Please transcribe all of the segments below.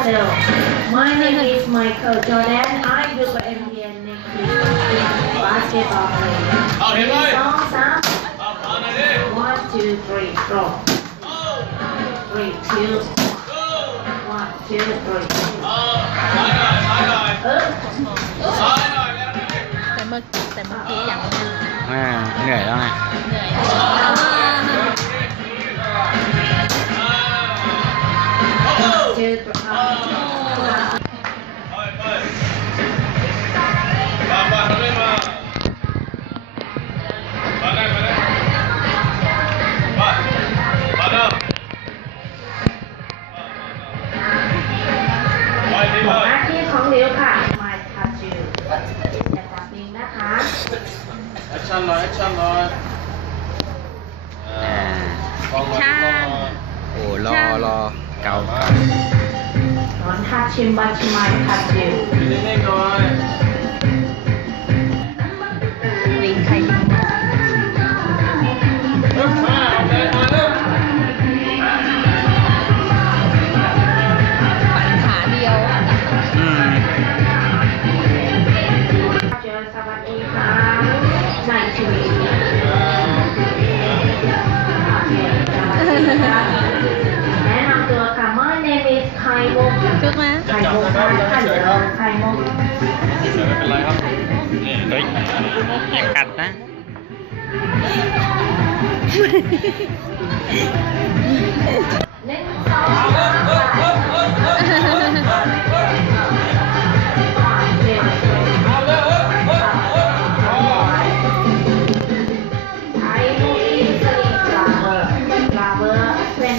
Hello my name is Michael Jordan I do NBA next basketball player เอาเห็นเลย สองสาม เอาเอาหน่อยดิ one two three go เอา three two เอา one two three เอาซ้ายหน่อยซ้ายหน่อย เออ ซ้ายหน่อยแล้วหน่อย แต่เมื่อแต่เมื่อกี้ยังไม่ อ่าเหนื่อยแล้วไง เหนื่อย two three ไปดีหเลน้ายที่ของเหลวค่ะ my touch you จะจับนิ้งนะคะแอคชั่นหน่อยแอคชั่นหน่อยอ่าลองมาลองมาโอ้รอรอเกาเกานอนทัชชิมบัชมายทัชยูนิ่งๆหน่อย แนะนำตัวค่ะ my name is ไข่มุก คึกไหม ไข่มุกค่ะไข่มุกไข่มุก ไม่เป็นไรครับนี่ เฮ้ยอย่ากัดนะ หนึ่งสองสา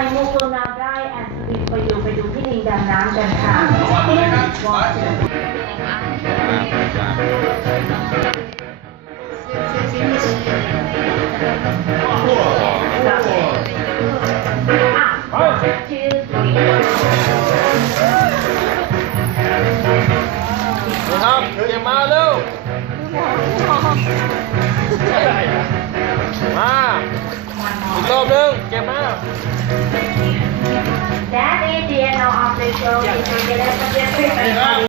pool ใครมุกลงน้ำได้ and swim for you ไปดูพี่ลิงดำน้ำกันค่ะมามา One, two, three. ครับเก็บมาเร็วมาอีกรอบนึงเก็บมา That is the end of the show.